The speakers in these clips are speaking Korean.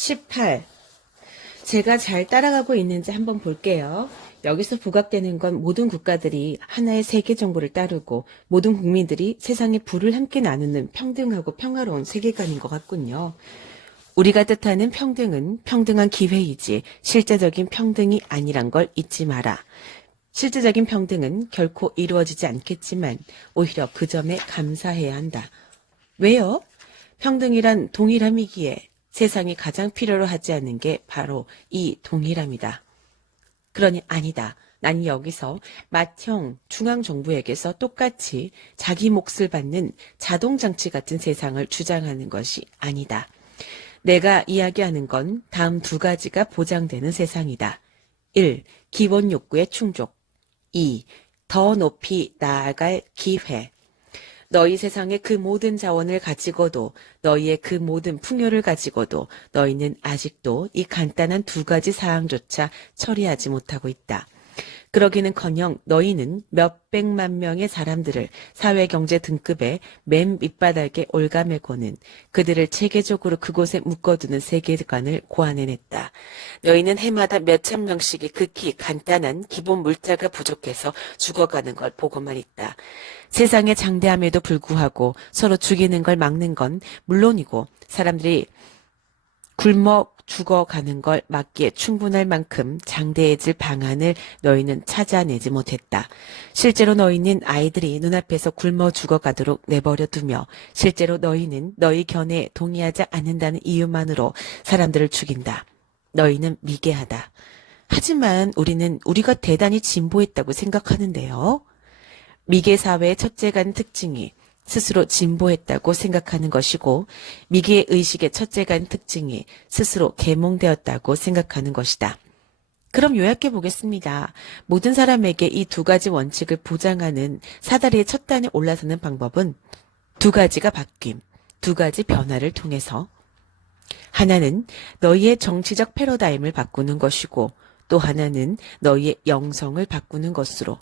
18. 제가 잘 따라가고 있는지 한번 볼게요. 여기서 부각되는 건 모든 국가들이 하나의 세계 정보를 따르고 모든 국민들이 세상의 부를 함께 나누는 평등하고 평화로운 세계관인 것 같군요. 우리가 뜻하는 평등은 평등한 기회이지 실제적인 평등이 아니란 걸 잊지 마라. 실제적인 평등은 결코 이루어지지 않겠지만 오히려 그 점에 감사해야 한다. 왜요? 평등이란 동일함이기에 세상이 가장 필요로 하지 않는 게 바로 이 동일함이다. 그러니 아니다. 난 여기서 맏형 중앙정부에게서 똑같이 자기 몫을 받는 자동장치 같은 세상을 주장하는 것이 아니다. 내가 이야기하는 건 다음 두 가지가 보장되는 세상이다. 1. 기본 욕구의 충족. 2. 더 높이 나아갈 기회. 너희 세상의 그 모든 자원을 가지고도 너희의 그 모든 풍요를 가지고도 너희는 아직도 이 간단한 두 가지 사항조차 처리하지 못하고 있다. 그러기는커녕 너희는 몇백만 명의 사람들을 사회경제 등급의 맨 밑바닥에 올가매고는 그들을 체계적으로 그곳에 묶어두는 세계관을 고안해냈다. 너희는 해마다 몇천 명씩이 극히 간단한 기본 물자가 부족해서 죽어가는 걸 보고만 있다. 세상의 장대함에도 불구하고 서로 죽이는 걸 막는 건 물론이고 사람들이 굶어 죽어가는 걸 막기에 충분할 만큼 장대해질 방안을 너희는 찾아내지 못했다. 실제로 너희는 아이들이 눈앞에서 굶어 죽어가도록 내버려 두며 실제로 너희는 너희 견해에 동의하지 않는다는 이유만으로 사람들을 죽인다. 너희는 미개하다. 하지만 우리는 우리가 대단히 진보했다고 생각하는데요. 미개 사회의 첫째간 특징이 스스로 진보했다고 생각하는 것이고 미개 의식의 첫째간 특징이 스스로 계몽되었다고 생각하는 것이다. 그럼 요약해 보겠습니다. 모든 사람에게 이 두 가지 원칙을 보장하는 사다리의 첫 단에 올라서는 방법은 두 가지가 바뀜, 두 가지 변화를 통해서 하나는 너희의 정치적 패러다임을 바꾸는 것이고 또 하나는 너희의 영성을 바꾸는 것으로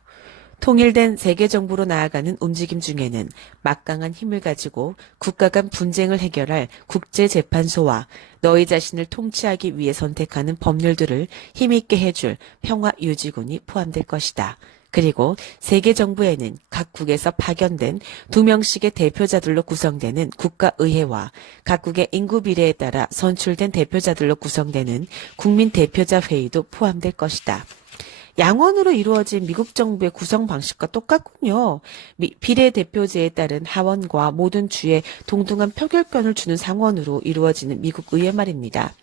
통일된 세계정부로 나아가는 움직임 중에는 막강한 힘을 가지고 국가 간 분쟁을 해결할 국제재판소와 너희 자신을 통치하기 위해 선택하는 법률들을 힘있게 해줄 평화유지군이 포함될 것이다. 그리고 세계정부에는 각국에서 파견된 2명씩의 대표자들로 구성되는 국가의회와 각국의 인구 비례에 따라 선출된 대표자들로 구성되는 국민대표자회의도 포함될 것이다. 양원으로 이루어진 미국 정부의 구성 방식과 똑같군요. 비례대표제에 따른 하원과 모든 주에 동등한 표결권을 주는 상원으로 이루어지는 미국 의회 말입니다.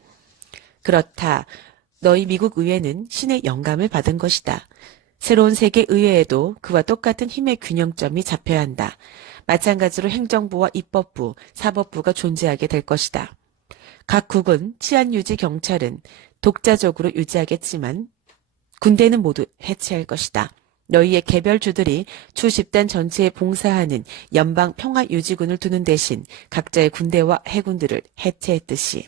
그렇다. 너희 미국 의회는 신의 영감을 받은 것이다. 새로운 세계 의회에도 그와 똑같은 힘의 균형점이 잡혀야 한다. 마찬가지로 행정부와 입법부, 사법부가 존재하게 될 것이다. 각국은 치안유지 경찰은 독자적으로 유지하겠지만 군대는 모두 해체할 것이다. 너희의 개별주들이 주 집단 전체에 봉사하는 연방 평화유지군을 두는 대신 각자의 군대와 해군들을 해체했듯이.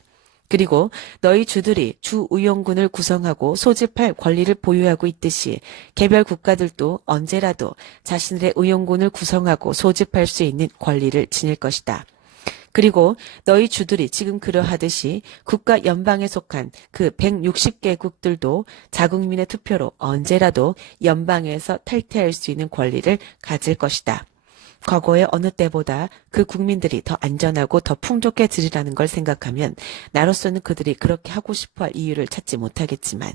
그리고 너희 주들이 주의용군을 구성하고 소집할 권리를 보유하고 있듯이 개별 국가들도 언제라도 자신들의 의용군을 구성하고 소집할 수 있는 권리를 지닐 것이다. 그리고 너희 주들이 지금 그러하듯이 국가 연방에 속한 그 160개국들도 자국민의 투표로 언제라도 연방에서 탈퇴할 수 있는 권리를 가질 것이다. 과거의 어느 때보다 그 국민들이 더 안전하고 더 풍족해지리라는 걸 생각하면 나로서는 그들이 그렇게 하고 싶어할 이유를 찾지 못하겠지만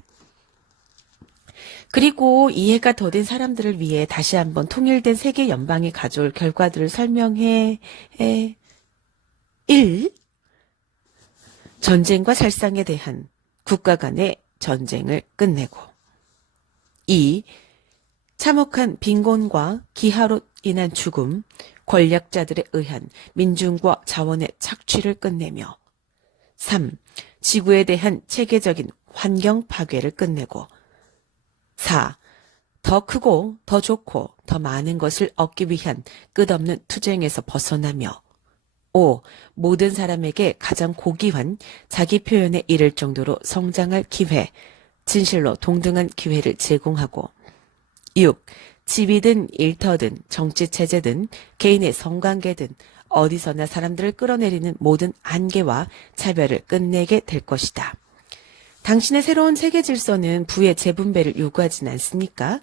그리고 이해가 더딘 사람들을 위해 다시 한번 통일된 세계 연방이 가져올 결과들을 설명해 1. 전쟁과 살상에 대한 국가 간의 전쟁을 끝내고 2. 참혹한 빈곤과 기하로 인한 죽음, 권력자들에 의한 민중과 자원의 착취를 끝내며 3. 지구에 대한 체계적인 환경 파괴를 끝내고 4. 더 크고 더 좋고 더 많은 것을 얻기 위한 끝없는 투쟁에서 벗어나며 5. 모든 사람에게 가장 고귀한 자기 표현에 이를 정도로 성장할 기회, 진실로 동등한 기회를 제공하고 6. 집이든 일터든 정치체제든 개인의 성관계든 어디서나 사람들을 끌어내리는 모든 안개와 차별을 끝내게 될 것이다. 당신의 새로운 세계 질서는 부의 재분배를 요구하진 않습니까?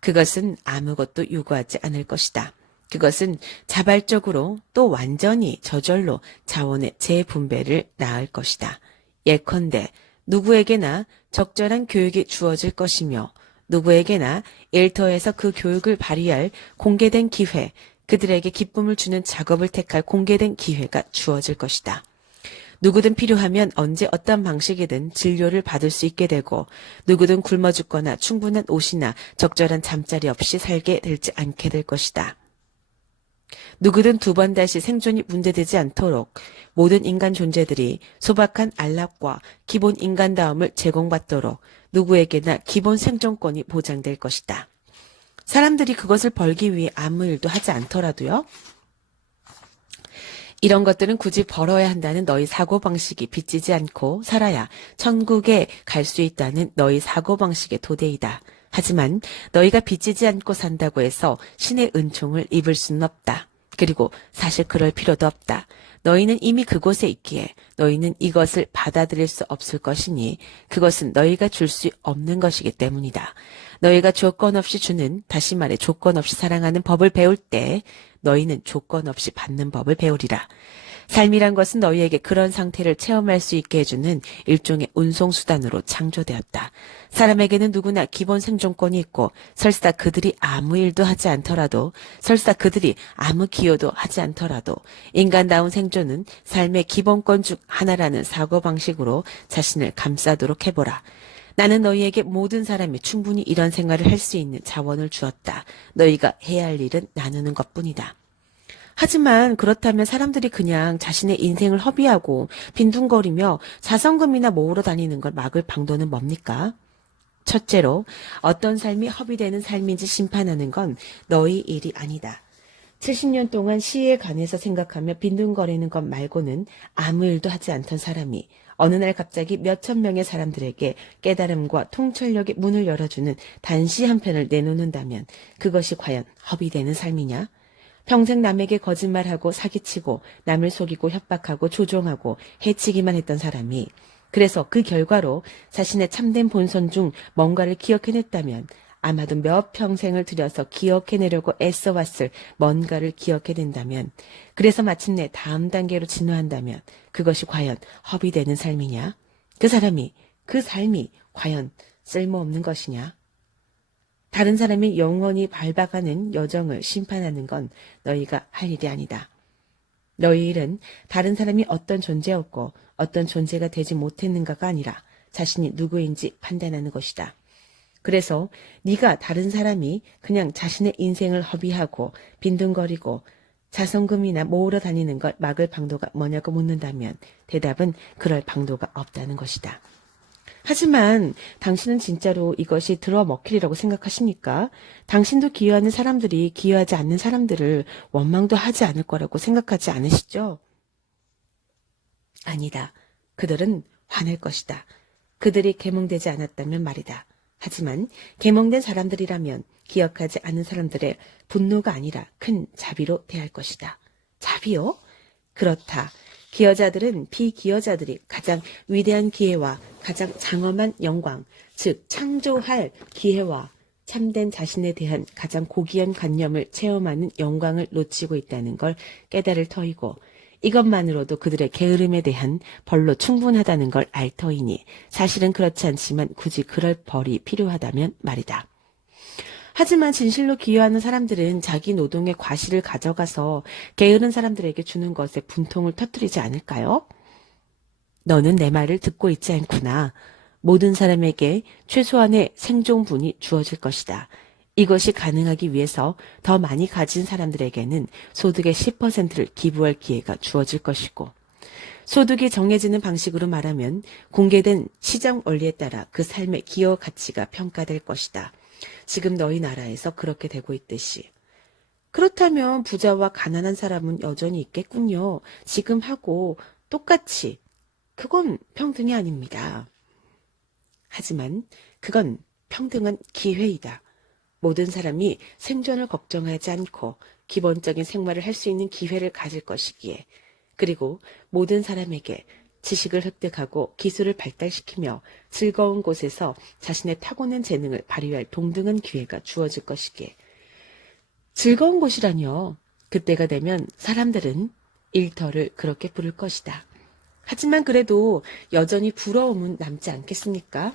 그것은 아무것도 요구하지 않을 것이다. 그것은 자발적으로 또 완전히 저절로 자원의 재분배를 낳을 것이다. 예컨대 누구에게나 적절한 교육이 주어질 것이며 누구에게나 일터에서 그 교육을 발휘할 공개된 기회, 그들에게 기쁨을 주는 작업을 택할 공개된 기회가 주어질 것이다. 누구든 필요하면 언제 어떤 방식이든 진료를 받을 수 있게 되고 누구든 굶어 죽거나 충분한 옷이나 적절한 잠자리 없이 살게 되지 않게 될 것이다. 누구든 두 번 다시 생존이 문제되지 않도록 모든 인간 존재들이 소박한 안락과 기본 인간다움을 제공받도록 누구에게나 기본 생존권이 보장될 것이다. 사람들이 그것을 벌기 위해 아무 일도 하지 않더라도요. 이런 것들은 굳이 벌어야 한다는 너희 사고방식이 빚지지 않고 살아야 천국에 갈 수 있다는 너희 사고방식의 도대이다. 하지만 너희가 빚지지 않고 산다고 해서 신의 은총을 입을 수는 없다. 그리고 사실 그럴 필요도 없다. 너희는 이미 그곳에 있기에 너희는 이것을 받아들일 수 없을 것이니 그것은 너희가 줄 수 없는 것이기 때문이다. 너희가 조건 없이 주는, 다시 말해 조건 없이 사랑하는 법을 배울 때 너희는 조건 없이 받는 법을 배우리라. 삶이란 것은 너희에게 그런 상태를 체험할 수 있게 해주는 일종의 운송수단으로 창조되었다. 사람에게는 누구나 기본 생존권이 있고 설사 그들이 아무 일도 하지 않더라도 설사 그들이 아무 기여도 하지 않더라도 인간다운 생존은 삶의 기본권 중 하나라는 사고방식으로 자신을 감싸도록 해보라. 나는 너희에게 모든 사람이 충분히 이런 생활을 할 수 있는 자원을 주었다. 너희가 해야 할 일은 나누는 것뿐이다. 하지만 그렇다면 사람들이 그냥 자신의 인생을 허비하고 빈둥거리며 자선금이나 모으러 다니는 걸 막을 방도는 뭡니까? 첫째로 어떤 삶이 허비되는 삶인지 심판하는 건 너희 일이 아니다. 70년 동안 시에 관해서 생각하며 빈둥거리는 것 말고는 아무 일도 하지 않던 사람이 어느 날 갑자기 몇천 명의 사람들에게 깨달음과 통찰력의 문을 열어주는 단시 한 편을 내놓는다면 그것이 과연 허비되는 삶이냐? 평생 남에게 거짓말하고 사기치고 남을 속이고 협박하고 조종하고 해치기만 했던 사람이 그래서 그 결과로 자신의 참된 본선 중 뭔가를 기억해냈다면 아마도 몇 평생을 들여서 기억해내려고 애써왔을 뭔가를 기억해낸다면 그래서 마침내 다음 단계로 진화한다면 그것이 과연 허비되는 삶이냐? 그 삶이 과연 쓸모없는 것이냐? 다른 사람이 영원히 밟아가는 여정을 심판하는 건 너희가 할 일이 아니다. 너희 일은 다른 사람이 어떤 존재였고 어떤 존재가 되지 못했는가가 아니라 자신이 누구인지 판단하는 것이다. 그래서 네가 다른 사람이 그냥 자신의 인생을 허비하고 빈둥거리고 자선금이나 모으러 다니는 걸 막을 방도가 뭐냐고 묻는다면 대답은 그럴 방도가 없다는 것이다. 하지만 당신은 진짜로 이것이 들어먹히리라고 생각하십니까? 당신도 기여하는 사람들이 기여하지 않는 사람들을 원망도 하지 않을 거라고 생각하지 않으시죠? 아니다. 그들은 화낼 것이다. 그들이 계몽되지 않았다면 말이다. 하지만 계몽된 사람들이라면 기억하지 않는 사람들의 분노가 아니라 큰 자비로 대할 것이다. 자비요? 그렇다. 기여자들은 비기여자들이 가장 위대한 기회와 가장 장엄한 영광, 즉 창조할 기회와 참된 자신에 대한 가장 고귀한 관념을 체험하는 영광을 놓치고 있다는 걸 깨달을 터이고 이것만으로도 그들의 게으름에 대한 벌로 충분하다는 걸 알 터이니 사실은 그렇지 않지만 굳이 그럴 벌이 필요하다면 말이다. 하지만 진실로 기여하는 사람들은 자기 노동의 과실을 가져가서 게으른 사람들에게 주는 것에 분통을 터뜨리지 않을까요? 너는 내 말을 듣고 있지 않구나. 모든 사람에게 최소한의 생존분이 주어질 것이다. 이것이 가능하기 위해서 더 많이 가진 사람들에게는 소득의 10%를 기부할 기회가 주어질 것이고 소득이 정해지는 방식으로 말하면 공개된 시장 원리에 따라 그 삶의 기여 가치가 평가될 것이다. 지금 너희 나라에서 그렇게 되고 있듯이. 그렇다면 부자와 가난한 사람은 여전히 있겠군요. 지금 하고 똑같이. 그건 평등이 아닙니다. 하지만 그건 평등한 기회이다. 모든 사람이 생존을 걱정하지 않고 기본적인 생활을 할 수 있는 기회를 가질 것이기에, 그리고 모든 사람에게 지식을 습득하고 기술을 발달시키며 즐거운 곳에서 자신의 타고난 재능을 발휘할 동등한 기회가 주어질 것이기에. 즐거운 곳이라뇨. 그때가 되면 사람들은 일터를 그렇게 부를 것이다. 하지만 그래도 여전히 부러움은 남지 않겠습니까?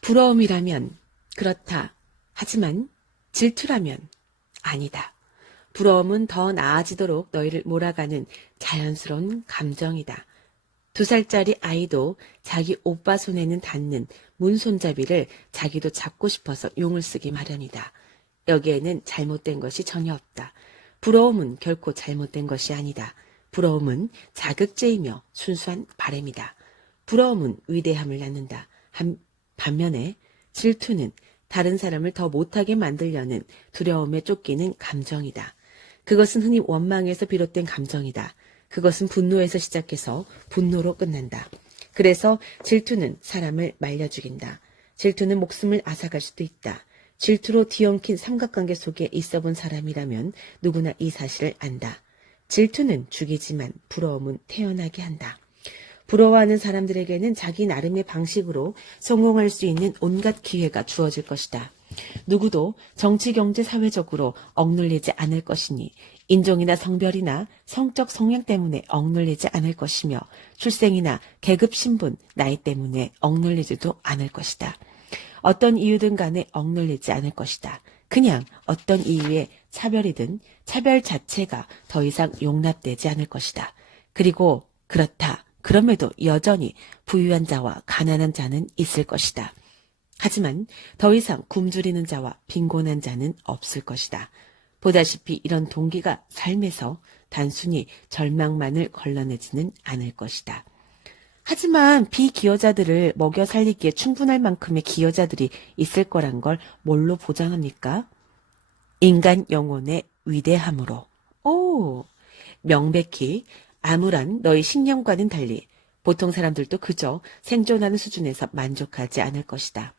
부러움이라면 그렇다. 하지만 질투라면 아니다. 부러움은 더 나아지도록 너희를 몰아가는 자연스러운 감정이다. 2살짜리 아이도 자기 오빠 손에는 닿는 문손잡이를 자기도 잡고 싶어서 용을 쓰기 마련이다. 여기에는 잘못된 것이 전혀 없다. 부러움은 결코 잘못된 것이 아니다. 부러움은 자극제이며 순수한 바램이다. 부러움은 위대함을 낳는다. 반면에 질투는 다른 사람을 더 못하게 만들려는 두려움에 쫓기는 감정이다. 그것은 흔히 원망에서 비롯된 감정이다. 그것은 분노에서 시작해서 분노로 끝난다. 그래서 질투는 사람을 말려 죽인다. 질투는 목숨을 앗아갈 수도 있다. 질투로 뒤엉킨 삼각관계 속에 있어 본 사람이라면 누구나 이 사실을 안다. 질투는 죽이지만 부러움은 태어나게 한다. 부러워하는 사람들에게는 자기 나름의 방식으로 성공할 수 있는 온갖 기회가 주어질 것이다. 누구도 정치, 경제, 사회적으로 억눌리지 않을 것이니 인종이나 성별이나 성적 성향 때문에 억눌리지 않을 것이며 출생이나 계급, 신분, 나이 때문에 억눌리지도 않을 것이다. 어떤 이유든 간에 억눌리지 않을 것이다. 그냥 어떤 이유의 차별이든 차별 자체가 더 이상 용납되지 않을 것이다. 그리고 그렇다. 그럼에도 여전히 부유한 자와 가난한 자는 있을 것이다. 하지만 더 이상 굶주리는 자와 빈곤한 자는 없을 것이다. 보다시피 이런 동기가 삶에서 단순히 절망만을 걸러내지는 않을 것이다. 하지만 비기여자들을 먹여 살리기에 충분할 만큼의 기여자들이 있을 거란 걸 뭘로 보장합니까? 인간 영혼의 위대함으로. 오, 명백히 암울한 너희 신념과는 달리 보통 사람들도 그저 생존하는 수준에서 만족하지 않을 것이다.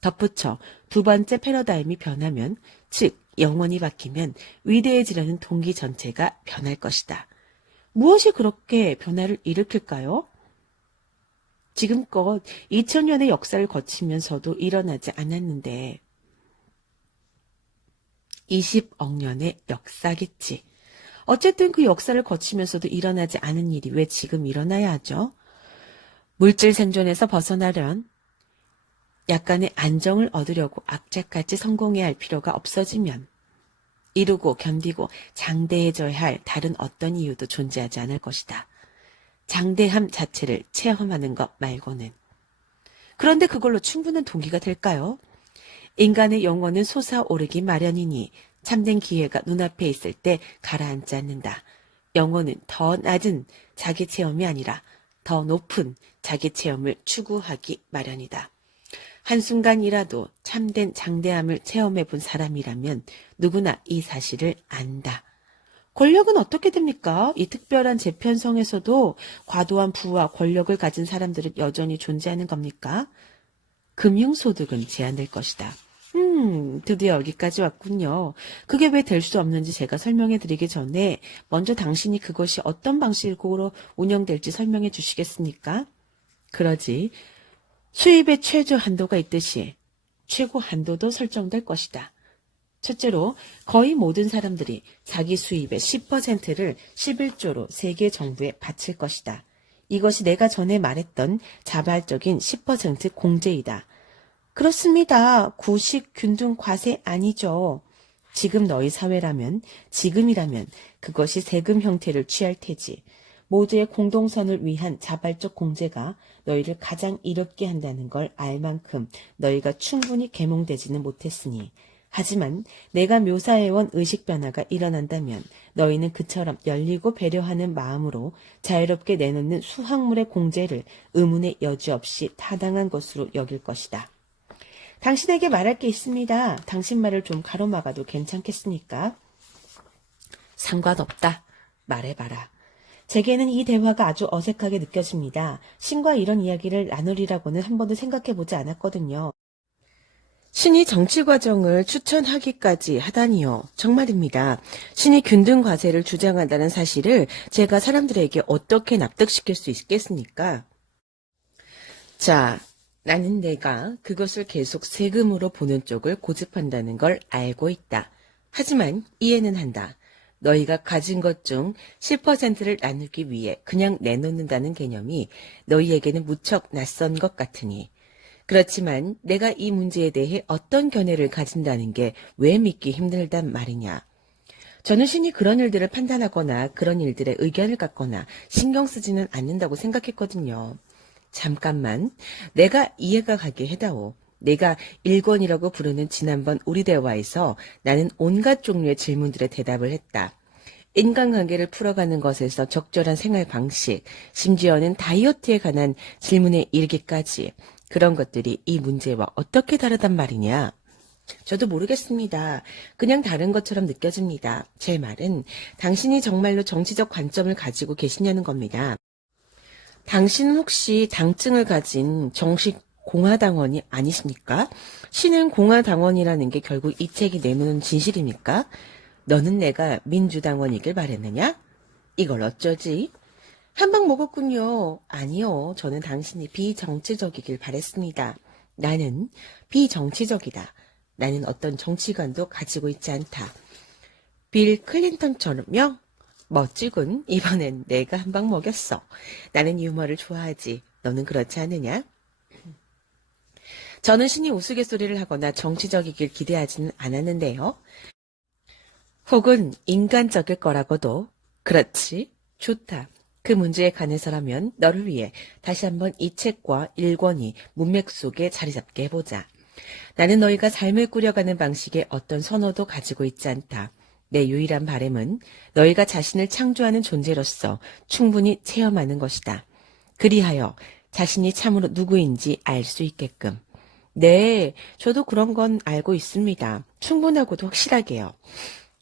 덧붙여 2번째 패러다임이 변하면, 즉 영혼이 바뀌면 위대해지려는 동기 전체가 변할 것이다. 무엇이 그렇게 변화를 일으킬까요? 지금껏 2000년의 역사를 거치면서도 일어나지 않았는데 20억 년의 역사겠지. 어쨌든 그 역사를 거치면서도 일어나지 않은 일이 왜 지금 일어나야 하죠? 물질 생존에서 벗어나려면 약간의 안정을 얻으려고 악착같이 성공해야 할 필요가 없어지면 이루고 견디고 장대해져야 할 다른 어떤 이유도 존재하지 않을 것이다. 장대함 자체를 체험하는 것 말고는. 그런데 그걸로 충분한 동기가 될까요? 인간의 영혼은 솟아오르기 마련이니 참된 기회가 눈앞에 있을 때 가라앉지 않는다. 영혼은 더 낮은 자기 체험이 아니라 더 높은 자기 체험을 추구하기 마련이다. 한순간이라도 참된 장대함을 체험해 본 사람이라면 누구나 이 사실을 안다. 권력은 어떻게 됩니까? 이 특별한 재편성에서도 과도한 부와 권력을 가진 사람들은 여전히 존재하는 겁니까? 금융소득은 제한될 것이다. 드디어 여기까지 왔군요. 그게 왜 될 수 없는지 제가 설명해 드리기 전에 먼저 당신이 그것이 어떤 방식으로 운영될지 설명해 주시겠습니까? 그러지. 수입의 최저 한도가 있듯이 최고 한도도 설정될 것이다. 첫째로 거의 모든 사람들이 자기 수입의 10%를 11조로 세계 정부에 바칠 것이다. 이것이 내가 전에 말했던 자발적인 10% 공제이다. 그렇습니다. 구식, 균등, 과세 아니죠. 지금 너희 사회라면, 지금이라면 그것이 세금 형태를 취할 테지. 모두의 공동선을 위한 자발적 공제가 너희를 가장 이롭게 한다는 걸 알 만큼 너희가 충분히 계몽되지는 못했으니. 하지만 내가 묘사해온 의식 변화가 일어난다면 너희는 그처럼 열리고 배려하는 마음으로 자유롭게 내놓는 수확물의 공제를 의문의 여지 없이 타당한 것으로 여길 것이다. 당신에게 말할 게 있습니다. 당신 말을 좀 가로막아도 괜찮겠습니까? 상관없다. 말해봐라. 제게는 이 대화가 아주 어색하게 느껴집니다. 신과 이런 이야기를 나누리라고는 한 번도 생각해보지 않았거든요. 신이 정치 과정을 추천하기까지 하다니요. 정말입니다. 신이 균등 과세를 주장한다는 사실을 제가 사람들에게 어떻게 납득시킬 수 있겠습니까? 자, 나는 내가 그것을 계속 세금으로 보는 쪽을 고집한다는 걸 알고 있다. 하지만 이해는 한다. 너희가 가진 것 중 10%를 나누기 위해 그냥 내놓는다는 개념이 너희에게는 무척 낯선 것 같으니. 그렇지만 내가 이 문제에 대해 어떤 견해를 가진다는 게 왜 믿기 힘들단 말이냐. 저는 신이 그런 일들을 판단하거나 그런 일들의 의견을 갖거나 신경 쓰지는 않는다고 생각했거든요. 잠깐만, 내가 이해가 가게 해다오. 내가 일권이라고 부르는 지난번 우리 대화에서 나는 온갖 종류의 질문들에 대답을 했다. 인간관계를 풀어가는 것에서 적절한 생활 방식, 심지어는 다이어트에 관한 질문에 이르기까지 그런 것들이 이 문제와 어떻게 다르단 말이냐? 저도 모르겠습니다. 그냥 다른 것처럼 느껴집니다. 제 말은 당신이 정말로 정치적 관점을 가지고 계시냐는 겁니다. 당신은 혹시 당증을 가진 정식 공화당원이 아니십니까? 신은 공화당원이라는 게 결국 이 책이 내놓는 진실입니까? 너는 내가 민주당원이길 바랬느냐? 이걸 어쩌지? 한 방 먹었군요. 아니요. 저는 당신이 비정치적이길 바랬습니다. 나는 비정치적이다. 나는 어떤 정치관도 가지고 있지 않다. 빌 클린턴처럼요? 멋지군. 이번엔 내가 한 방 먹였어. 나는 유머를 좋아하지. 너는 그렇지 않느냐? 저는 신이 우스갯소리를 하거나 정치적이길 기대하지는 않았는데요. 혹은 인간적일 거라고도. 그렇지. 좋다. 그 문제에 관해서라면 너를 위해 다시 한번 이 책과 일권이 문맥 속에 자리 잡게 해보자. 나는 너희가 삶을 꾸려가는 방식에 어떤 선호도 가지고 있지 않다. 내 유일한 바람은 너희가 자신을 창조하는 존재로서 충분히 체험하는 것이다. 그리하여 자신이 참으로 누구인지 알 수 있게끔. 네, 저도 그런 건 알고 있습니다. 충분하고도 확실하게요.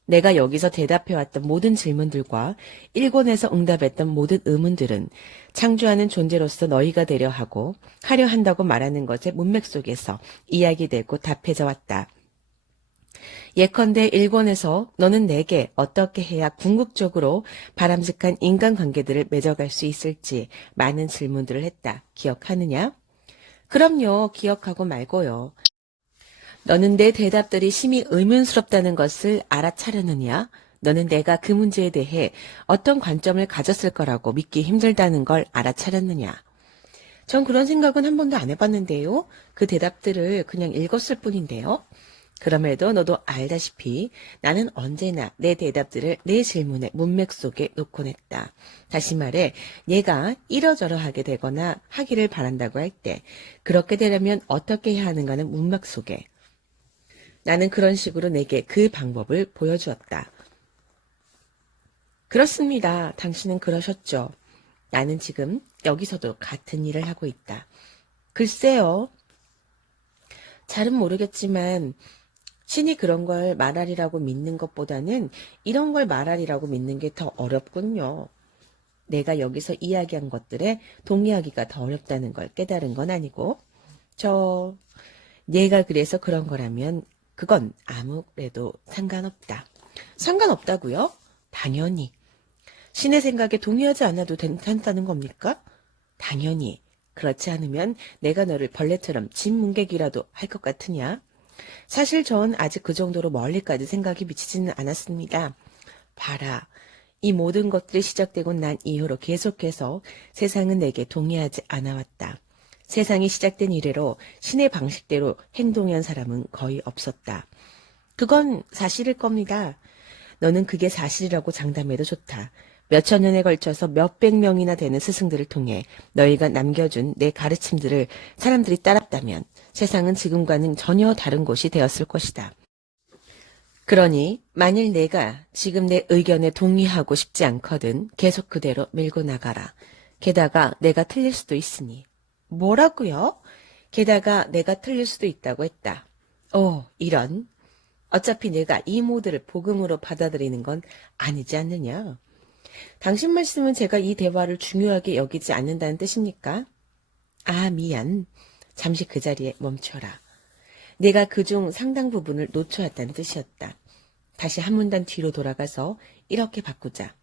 내가 여기서 대답해왔던 모든 질문들과 일권에서 응답했던 모든 의문들은 창조하는 존재로서 너희가 되려 하고 하려 한다고 말하는 것의 문맥 속에서 이야기되고 답해져 왔다. 예컨대 일권에서 너는 내게 어떻게 해야 궁극적으로 바람직한 인간관계들을 맺어갈 수 있을지 많은 질문들을 했다. 기억하느냐? 그럼요. 기억하고 말고요. 너는 내 대답들이 심히 의문스럽다는 것을 알아차렸느냐? 너는 내가 그 문제에 대해 어떤 관점을 가졌을 거라고 믿기 힘들다는 걸 알아차렸느냐? 전 그런 생각은 한 번도 안 해봤는데요. 그 대답들을 그냥 읽었을 뿐인데요. 그럼에도 너도 알다시피 나는 언제나 내 대답들을 내 질문의 문맥 속에 놓곤 했다. 다시 말해 얘가 이러저러 하게 되거나 하기를 바란다고 할 때 그렇게 되려면 어떻게 해야 하는가는 문맥 속에 나는 그런 식으로 내게 그 방법을 보여주었다. 그렇습니다. 당신은 그러셨죠. 나는 지금 여기서도 같은 일을 하고 있다. 글쎄요. 잘은 모르겠지만 신이 그런 걸 말하리라고 믿는 것보다는 이런 걸 말하리라고 믿는 게 더 어렵군요. 내가 여기서 이야기한 것들에 동의하기가 더 어렵다는 걸 깨달은 건 아니고 얘가 그래서 그런 거라면 그건 아무래도 상관없다. 상관없다고요? 당연히. 신의 생각에 동의하지 않아도 된다는 겁니까? 당연히. 그렇지 않으면 내가 너를 벌레처럼 진문객이라도 할 것 같으냐? 사실 전 아직 그 정도로 멀리까지 생각이 미치지는 않았습니다. 봐라. 이 모든 것들이 시작되고 난 이후로 계속해서 세상은 내게 동의하지 않아왔다. 세상이 시작된 이래로 신의 방식대로 행동한 사람은 거의 없었다. 그건 사실일 겁니다. 너는 그게 사실이라고 장담해도 좋다. 몇천 년에 걸쳐서 몇백 명이나 되는 스승들을 통해 너희가 남겨준 내 가르침들을 사람들이 따랐다면 세상은 지금과는 전혀 다른 곳이 되었을 것이다. 그러니 만일 내가 지금 내 의견에 동의하고 싶지 않거든 계속 그대로 밀고 나가라. 게다가 내가 틀릴 수도 있으니. 뭐라고요? 게다가 내가 틀릴 수도 있다고 했다. 이런. 어차피 내가 이 모드를 복음으로 받아들이는 건 아니지 않느냐. 당신 말씀은 제가 이 대화를 중요하게 여기지 않는다는 뜻입니까? 아, 미안. 잠시 그 자리에 멈춰라. 내가 그중 상당 부분을 놓쳐왔다는 뜻이었다. 다시 한 문단 뒤로 돌아가서 이렇게 바꾸자.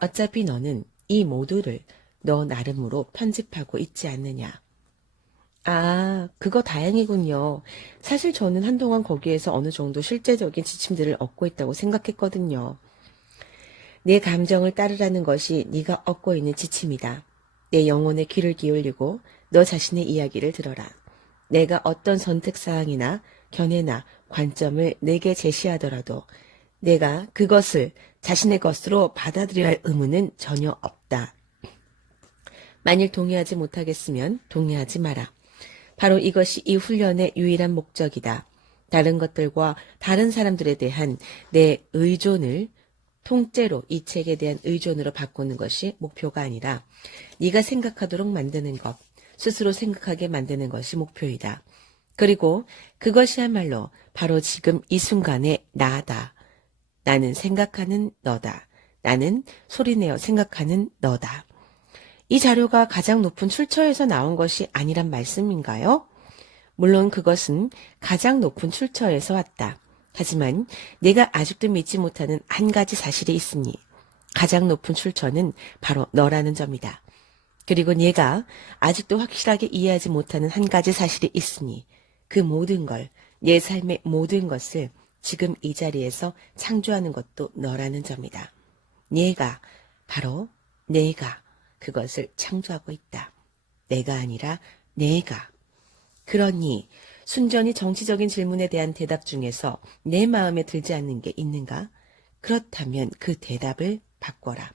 어차피 너는 이 모두를 너 나름으로 편집하고 있지 않느냐. 아, 그거 다행이군요. 사실 저는 한동안 거기에서 어느 정도 실제적인 지침들을 얻고 있다고 생각했거든요. 내 감정을 따르라는 것이 네가 얻고 있는 지침이다. 내 영혼에 귀를 기울이고 너 자신의 이야기를 들어라. 내가 어떤 선택사항이나 견해나 관점을 내게 제시하더라도 내가 그것을 자신의 것으로 받아들여야 할 의무는 전혀 없다. 만일 동의하지 못하겠으면 동의하지 마라. 바로 이것이 이 훈련의 유일한 목적이다. 다른 것들과 다른 사람들에 대한 내 의존을 통째로 이 책에 대한 의존으로 바꾸는 것이 목표가 아니라 네가 생각하도록 만드는 것, 스스로 생각하게 만드는 것이 목표이다. 그리고 그것이야말로 바로 지금 이 순간의 나다. 나는 생각하는 너다. 나는 소리내어 생각하는 너다. 이 자료가 가장 높은 출처에서 나온 것이 아니란 말씀인가요? 물론 그것은 가장 높은 출처에서 왔다. 하지만 내가 아직도 믿지 못하는 한 가지 사실이 있으니 가장 높은 출처는 바로 너라는 점이다. 그리고 네가 아직도 확실하게 이해하지 못하는 한 가지 사실이 있으니 그 모든 걸, 내 삶의 모든 것을 지금 이 자리에서 창조하는 것도 너라는 점이다. 바로 내가 그것을 창조하고 있다. 내가 아니라 내가. 그러니 순전히 정치적인 질문에 대한 대답 중에서 내 마음에 들지 않는 게 있는가? 그렇다면 그 대답을 바꿔라.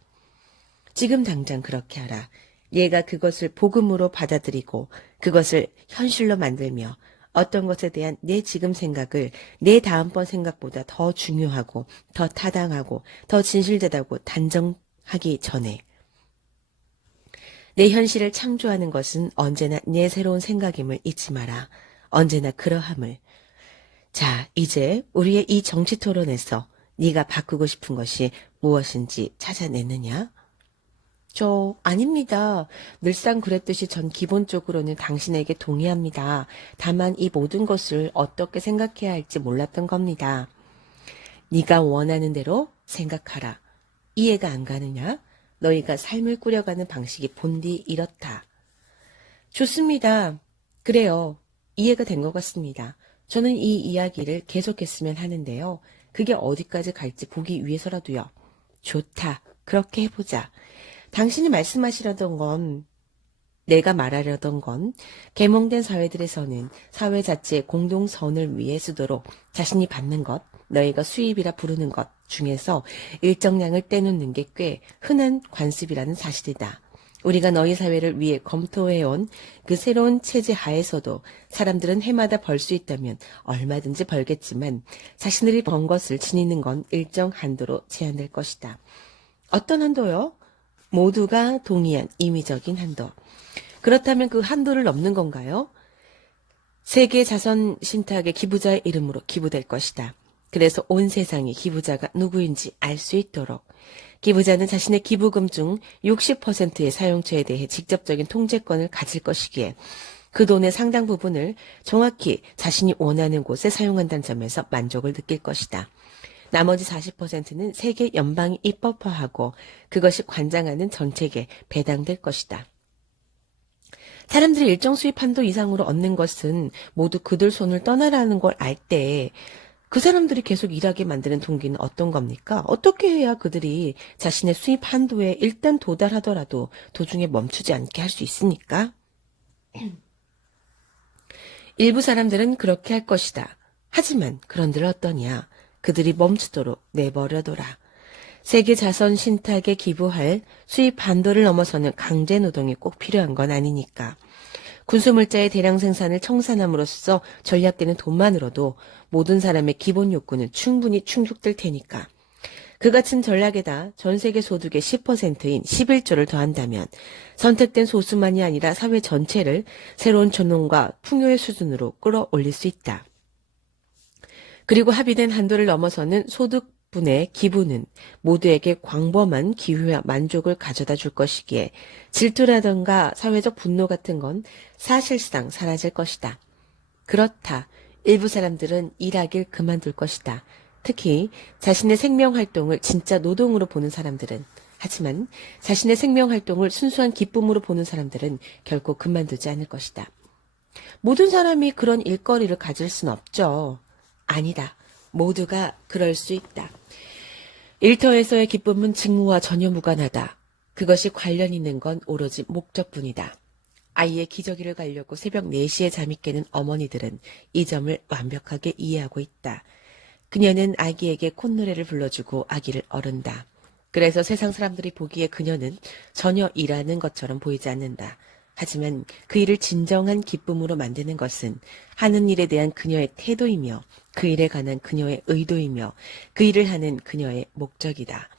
지금 당장 그렇게 하라. 얘가 그것을 복음으로 받아들이고 그것을 현실로 만들며 어떤 것에 대한 내 지금 생각을 내 다음번 생각보다 더 중요하고 더 타당하고 더 진실되다고 단정하기 전에 내 현실을 창조하는 것은 언제나 내 새로운 생각임을 잊지 마라. 언제나 그러함을. 자, 이제 우리의 이 정치 토론에서 네가 바꾸고 싶은 것이 무엇인지 찾아내느냐? 아닙니다. 늘상 그랬듯이 전 기본적으로는 당신에게 동의합니다. 다만 이 모든 것을 어떻게 생각해야 할지 몰랐던 겁니다. 네가 원하는 대로 생각하라. 이해가 안 가느냐? 너희가 삶을 꾸려가는 방식이 본디 이렇다. 좋습니다. 그래요. 이해가 된 것 같습니다. 저는 이 이야기를 계속했으면 하는데요. 그게 어디까지 갈지 보기 위해서라도요. 좋다. 그렇게 해보자. 당신이 말씀하시려던 건, 내가 말하려던 건, 계몽된 사회들에서는 사회 자체의 공동선을 위해 쓰도록 자신이 받는 것, 너희가 수입이라 부르는 것 중에서 일정량을 떼놓는 게 꽤 흔한 관습이라는 사실이다. 우리가 너희 사회를 위해 검토해온 그 새로운 체제 하에서도 사람들은 해마다 벌 수 있다면 얼마든지 벌겠지만 자신들이 번 것을 지니는 건 일정 한도로 제한될 것이다. 어떤 한도요? 모두가 동의한 임의적인 한도. 그렇다면 그 한도를 넘는 건가요? 세계 자선 신탁의 기부자의 이름으로 기부될 것이다. 그래서 온 세상의 기부자가 누구인지 알 수 있도록 기부자는 자신의 기부금 중 60%의 사용처에 대해 직접적인 통제권을 가질 것이기에 그 돈의 상당 부분을 정확히 자신이 원하는 곳에 사용한다는 점에서 만족을 느낄 것이다. 나머지 40%는 세계 연방이 입법화하고 그것이 관장하는 정책에 배당될 것이다. 사람들이 일정 수입 한도 이상으로 얻는 것은 모두 그들 손을 떠나라는 걸 알 때 그 사람들이 계속 일하게 만드는 동기는 어떤 겁니까? 어떻게 해야 그들이 자신의 수입 한도에 일단 도달하더라도 도중에 멈추지 않게 할 수 있습니까? 일부 사람들은 그렇게 할 것이다. 하지만 그런들 어떠냐? 그들이 멈추도록 내버려둬라. 세계 자선 신탁에 기부할 수입 한도를 넘어서는 강제 노동이 꼭 필요한 건 아니니까. 군수물자의 대량 생산을 청산함으로써 전략되는 돈만으로도 모든 사람의 기본 욕구는 충분히 충족될 테니까. 그 같은 전략에다 전 세계 소득의 10%인 11조를 더한다면 선택된 소수만이 아니라 사회 전체를 새로운 존엄과 풍요의 수준으로 끌어올릴 수 있다. 그리고 합의된 한도를 넘어서는 소득분의 기부는 모두에게 광범한 기회와 만족을 가져다 줄 것이기에 질투라든가 사회적 분노 같은 건 사실상 사라질 것이다. 그렇다. 일부 사람들은 일하길 그만둘 것이다. 특히 자신의 생명활동을 진짜 노동으로 보는 사람들은. 하지만 자신의 생명활동을 순수한 기쁨으로 보는 사람들은 결코 그만두지 않을 것이다. 모든 사람이 그런 일거리를 가질 순 없죠. 아니다. 모두가 그럴 수 있다. 일터에서의 기쁨은 직무와 전혀 무관하다. 그것이 관련 있는 건 오로지 목적뿐이다. 아이의 기저귀를 갈려고 새벽 4시에 잠이 깨는 어머니들은 이 점을 완벽하게 이해하고 있다. 그녀는 아기에게 콧노래를 불러주고 아기를 어른다. 그래서 세상 사람들이 보기에 그녀는 전혀 일하는 것처럼 보이지 않는다. 하지만 그 일을 진정한 기쁨으로 만드는 것은 하는 일에 대한 그녀의 태도이며 그 일에 관한 그녀의 의도이며 그 일을 하는 그녀의 목적이다.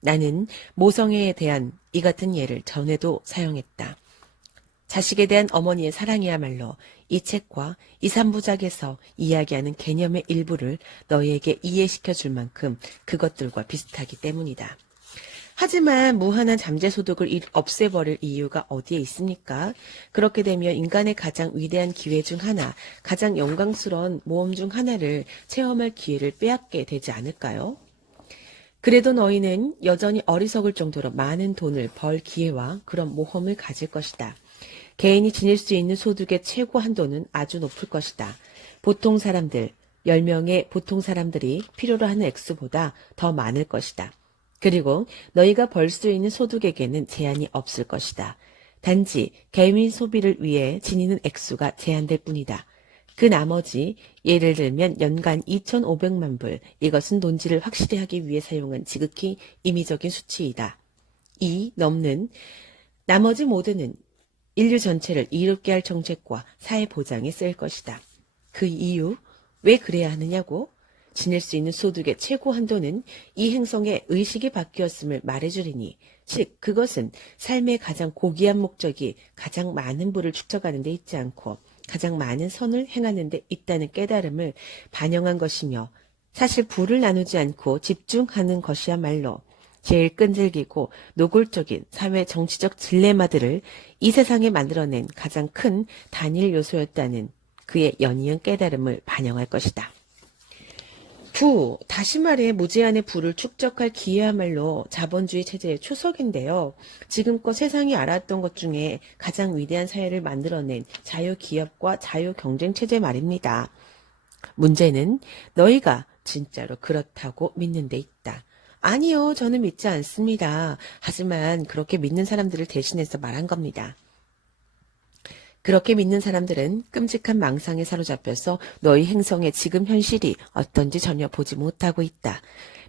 나는 모성애에 대한 이 같은 예를 전에도 사용했다. 자식에 대한 어머니의 사랑이야말로 이 책과 이 3부작에서 이야기하는 개념의 일부를 너희에게 이해시켜 줄 만큼 그것들과 비슷하기 때문이다. 하지만 무한한 잠재소득을 없애버릴 이유가 어디에 있습니까? 그렇게 되면 인간의 가장 위대한 기회 중 하나, 가장 영광스러운 모험 중 하나를 체험할 기회를 빼앗게 되지 않을까요? 그래도 너희는 여전히 어리석을 정도로 많은 돈을 벌 기회와 그런 모험을 가질 것이다. 개인이 지닐 수 있는 소득의 최고 한도는 아주 높을 것이다. 보통 사람들, 10명의 보통 사람들이 필요로 하는 액수보다 더 많을 것이다. 그리고 너희가 벌 수 있는 소득에게는 제한이 없을 것이다. 단지 개인 소비를 위해 지니는 액수가 제한될 뿐이다. 그 나머지 예를 들면 연간 2,500만 불, 이것은 논지를 확실히 하기 위해 사용한 지극히 임의적인 수치이다. 이 넘는 나머지 모두는 인류 전체를 이롭게 할 정책과 사회 보장에 쓸 것이다. 그 이유, 왜 그래야 하느냐고? 지낼 수 있는 소득의 최고 한도는 이 행성의 의식이 바뀌었음을 말해주리니, 즉 그것은 삶의 가장 고귀한 목적이 가장 많은 부를 축적하는 데 있지 않고 가장 많은 선을 행하는 데 있다는 깨달음을 반영한 것이며, 사실 부를 나누지 않고 집중하는 것이야말로 제일 끈질기고 노골적인 사회 정치적 딜레마들을 이 세상에 만들어낸 가장 큰 단일 요소였다는 그의 연이은 깨달음을 반영할 것이다. 다시 말해 무제한의 부를 축적할 기회야말로 자본주의 체제의 초석인데요. 지금껏 세상이 알았던 것 중에 가장 위대한 사회를 만들어낸 자유기업과 자유경쟁체제 말입니다. 문제는 너희가 진짜로 그렇다고 믿는 데 있다. 아니요, 저는 믿지 않습니다. 하지만 그렇게 믿는 사람들을 대신해서 말한 겁니다. 그렇게 믿는 사람들은 끔찍한 망상에 사로잡혀서 너희 행성의 지금 현실이 어떤지 전혀 보지 못하고 있다.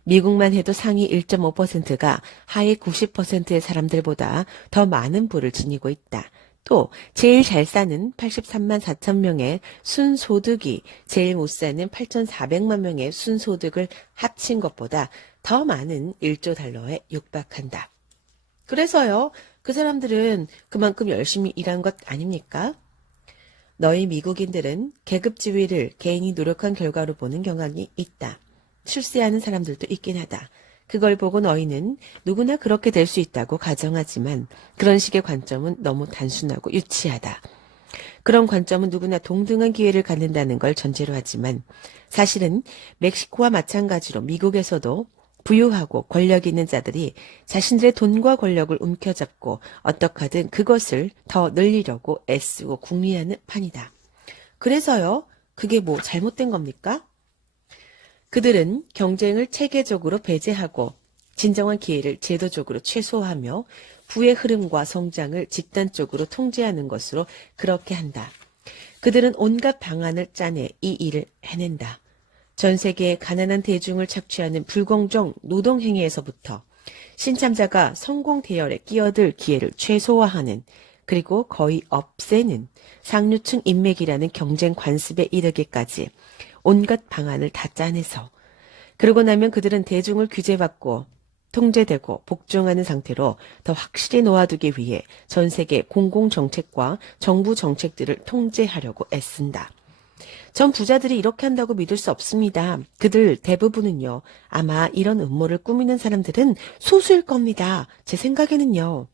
미국만 해도 상위 1.5%가 하위 90%의 사람들보다 더 많은 부를 지니고 있다. 또 제일 잘 사는 83만 4천 명의 순소득이 제일 못 사는 8,400만 명의 순소득을 합친 것보다 더 많은 1조 달러에 육박한다. 그래서요, 그 사람들은 그만큼 열심히 일한 것 아닙니까? 너희 미국인들은 계급지위를 개인이 노력한 결과로 보는 경향이 있다. 출세하는 사람들도 있긴 하다. 그걸 보고 너희는 누구나 그렇게 될 수 있다고 가정하지만 그런 식의 관점은 너무 단순하고 유치하다. 그런 관점은 누구나 동등한 기회를 갖는다는 걸 전제로 하지만 사실은 멕시코와 마찬가지로 미국에서도 부유하고 권력 있는 자들이 자신들의 돈과 권력을 움켜잡고 어떻게 하든 그것을 더 늘리려고 애쓰고 궁리하는 판이다. 그래서요, 그게 뭐 잘못된 겁니까? 그들은 경쟁을 체계적으로 배제하고 진정한 기회를 제도적으로 최소화하며 부의 흐름과 성장을 집단적으로 통제하는 것으로 그렇게 한다. 그들은 온갖 방안을 짜내 이 일을 해낸다. 전 세계의 가난한 대중을 착취하는 불공정 노동행위에서부터 신참자가 성공 대열에 끼어들 기회를 최소화하는, 그리고 거의 없애는 상류층 인맥이라는 경쟁 관습에 이르기까지 온갖 방안을 다 짜내서, 그러고 나면 그들은 대중을 규제받고 통제되고 복종하는 상태로 더 확실히 놓아두기 위해 전 세계 공공정책과 정부 정책들을 통제하려고 애쓴다. 전 부자들이 이렇게 한다고 믿을 수 없습니다. 그들 대부분은요, 아마 이런 음모를 꾸미는 사람들은 소수일 겁니다. 제 생각에는요.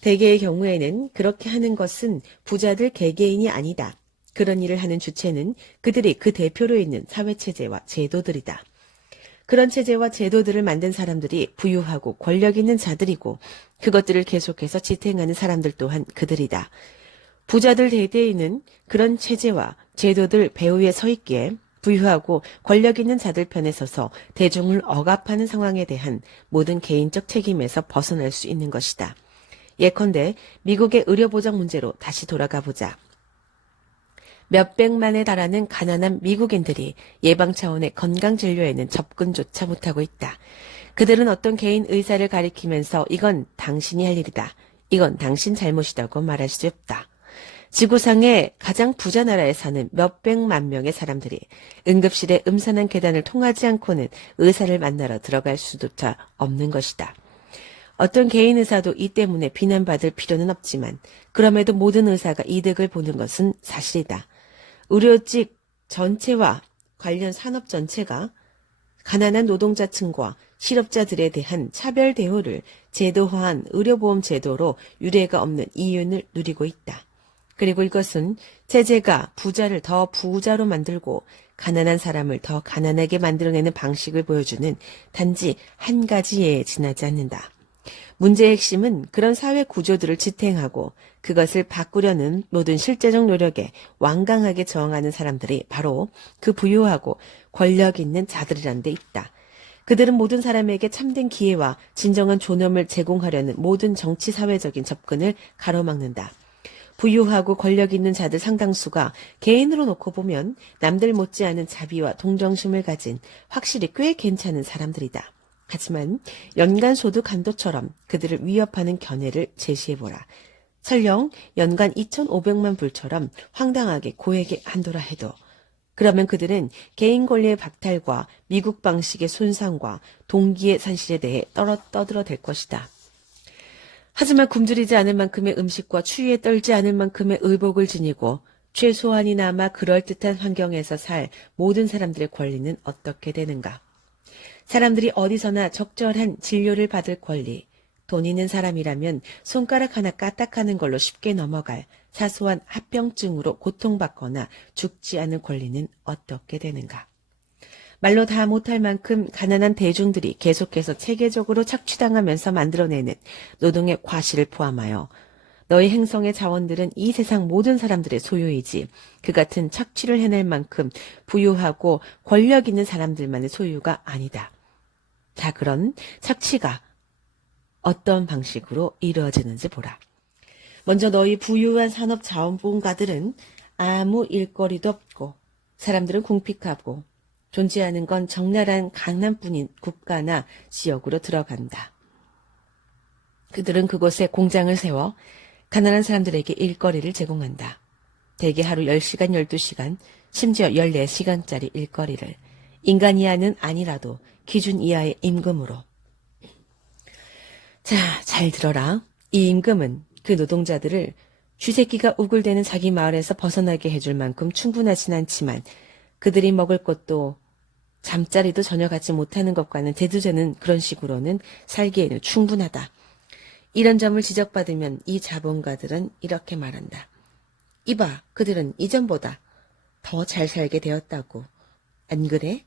대개의 경우에는 그렇게 하는 것은 부자들 개개인이 아니다. 그런 일을 하는 주체는 그들이 그 대표로 있는 사회체제와 제도들이다. 그런 체제와 제도들을 만든 사람들이 부유하고 권력 있는 자들이고 그것들을 계속해서 지탱하는 사람들 또한 그들이다. 부자들 대대에는 그런 체제와 제도들 배후에 서 있기에 부유하고 권력 있는 자들 편에 서서 대중을 억압하는 상황에 대한 모든 개인적 책임에서 벗어날 수 있는 것이다. 예컨대 미국의 의료보장 문제로 다시 돌아가 보자. 몇백만에 달하는 가난한 미국인들이 예방 차원의 건강진료에는 접근조차 못하고 있다. 그들은 어떤 개인 의사를 가리키면서 이건 당신이 할 일이다. 이건 당신 잘못이라고 말할 수 없다. 지구상의 가장 부자 나라에 사는 몇백만 명의 사람들이 응급실에 음산한 계단을 통하지 않고는 의사를 만나러 들어갈 수조차 없는 것이다. 어떤 개인 의사도 이 때문에 비난받을 필요는 없지만 그럼에도 모든 의사가 이득을 보는 것은 사실이다. 의료직 전체와 관련 산업 전체가 가난한 노동자층과 실업자들에 대한 차별 대우를 제도화한 의료보험 제도로 유례가 없는 이윤을 누리고 있다. 그리고 이것은 체제가 부자를 더 부자로 만들고 가난한 사람을 더 가난하게 만들어내는 방식을 보여주는 단지 한 가지에 지나지 않는다. 문제의 핵심은 그런 사회 구조들을 지탱하고 그것을 바꾸려는 모든 실제적 노력에 완강하게 저항하는 사람들이 바로 그 부유하고 권력 있는 자들이란 데 있다. 그들은 모든 사람에게 참된 기회와 진정한 존엄을 제공하려는 모든 정치 사회적인 접근을 가로막는다. 부유하고 권력 있는 자들 상당수가 개인으로 놓고 보면 남들 못지않은 자비와 동정심을 가진 확실히 꽤 괜찮은 사람들이다. 하지만 연간 소득 한도처럼 그들을 위협하는 견해를 제시해보라. 설령 연간 2,500만 불처럼 황당하게 고액의 한도라 해도 그러면 그들은 개인 권리의 박탈과 미국 방식의 손상과 동기의 산실에 대해 떠들어댈 것이다. 하지만 굶주리지 않을 만큼의 음식과 추위에 떨지 않을 만큼의 의복을 지니고 최소한이나마 그럴듯한 환경에서 살 모든 사람들의 권리는 어떻게 되는가? 사람들이 어디서나 적절한 진료를 받을 권리, 돈 있는 사람이라면 손가락 하나 까딱하는 걸로 쉽게 넘어갈 사소한 합병증으로 고통받거나 죽지 않은 권리는 어떻게 되는가? 말로 다 못할 만큼 가난한 대중들이 계속해서 체계적으로 착취당하면서 만들어내는 노동의 과실을 포함하여 너희 행성의 자원들은 이 세상 모든 사람들의 소유이지 그 같은 착취를 해낼 만큼 부유하고 권력 있는 사람들만의 소유가 아니다. 자, 그런 착취가 어떤 방식으로 이루어지는지 보라. 먼저 너희 부유한 산업 자원봉가들은 아무 일거리도 없고 사람들은 궁핍하고 존재하는 건 적나라한 강남뿐인 국가나 지역으로 들어간다. 그들은 그곳에 공장을 세워 가난한 사람들에게 일거리를 제공한다. 대개 하루 10시간, 12시간, 심지어 14시간짜리 일거리를 인간 이하는 아니라도 기준 이하의 임금으로. 자, 잘 들어라. 이 임금은 그 노동자들을 쥐새끼가 우글대는 자기 마을에서 벗어나게 해줄 만큼 충분하진 않지만 그들이 먹을 것도 잠자리도 전혀 갖지 못하는 것과는 대두되는 그런 식으로는 살기에는 충분하다. 이런 점을 지적받으면 이 자본가들은 이렇게 말한다. 이봐, 그들은 이전보다 더 잘 살게 되었다고. 안 그래?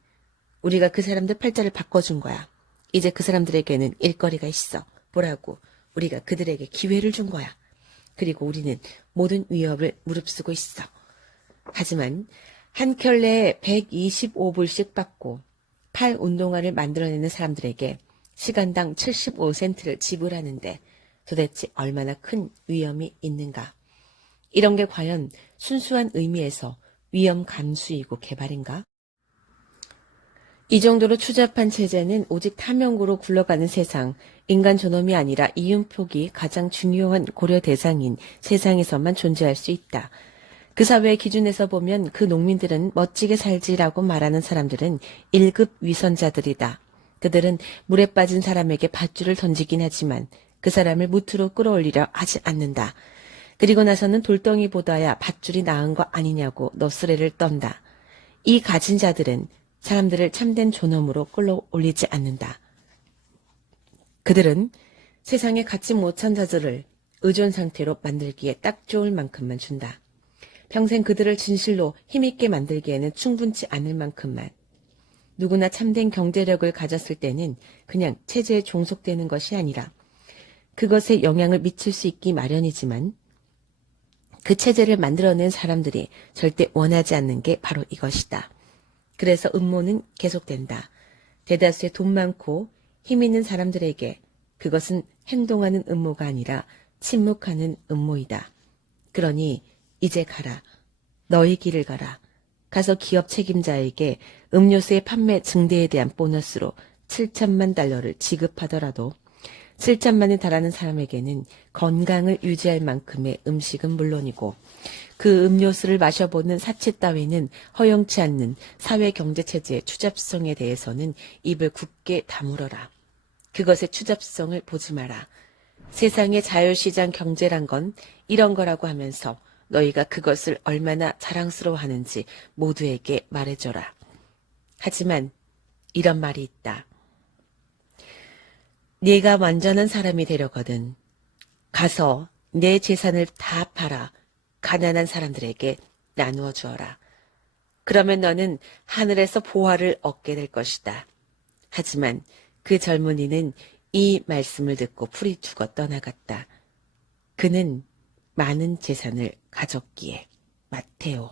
우리가 그 사람들 팔자를 바꿔준 거야. 이제 그 사람들에게는 일거리가 있어. 보라고. 우리가 그들에게 기회를 준 거야. 그리고 우리는 모든 위협을 무릅쓰고 있어. 하지만 한 켤레에 125불씩 받고 팔 운동화를 만들어내는 사람들에게 시간당 75센트를 지불하는데 도대체 얼마나 큰 위험이 있는가? 이런 게 과연 순수한 의미에서 위험 감수이고 개발인가? 이 정도로 추잡한 체제는 오직 탐욕으로 굴러가는 세상, 인간 존엄이 아니라 이윤폭이 가장 중요한 고려 대상인 세상에서만 존재할 수 있다. 그 사회의 기준에서 보면 그 농민들은 멋지게 살지라고 말하는 사람들은 1급 위선자들이다. 그들은 물에 빠진 사람에게 밧줄을 던지긴 하지만 그 사람을 무트로 끌어올리려 하지 않는다. 그리고 나서는 돌덩이보다야 밧줄이 나은 거 아니냐고 너스레를 떤다. 이 가진 자들은 사람들을 참된 존엄으로 끌어올리지 않는다. 그들은 세상에 갖지 못한 자들을 의존 상태로 만들기에 딱 좋을 만큼만 준다. 평생 그들을 진실로 힘있게 만들기에는 충분치 않을 만큼만. 누구나 참된 경제력을 가졌을 때는 그냥 체제에 종속되는 것이 아니라 그것에 영향을 미칠 수 있기 마련이지만 그 체제를 만들어낸 사람들이 절대 원하지 않는 게 바로 이것이다. 그래서 음모는 계속된다. 대다수의 돈 많고 힘 있는 사람들에게 그것은 행동하는 음모가 아니라 침묵하는 음모이다. 그러니 이제 가라. 너희 길을 가라. 가서 기업 책임자에게 음료수의 판매 증대에 대한 보너스로 7천만 달러를 지급하더라도 7천만에 달하는 사람에게는 건강을 유지할 만큼의 음식은 물론이고 그 음료수를 마셔보는 사치 따위는 허용치 않는 사회경제체제의 추잡성에 대해서는 입을 굳게 다물어라. 그것의 추잡성을 보지 마라. 세상의 자유시장 경제란 건 이런 거라고 하면서 너희가 그것을 얼마나 자랑스러워하는지 모두에게 말해줘라. 하지만 이런 말이 있다. 네가 완전한 사람이 되려거든 가서 내 재산을 다 팔아 가난한 사람들에게 나누어 주어라. 그러면 너는 하늘에서 보화를 얻게 될 것이다. 하지만 그 젊은이는 이 말씀을 듣고 풀이 죽어 떠나갔다. 그는 많은 재산을 가졌기에. 마테오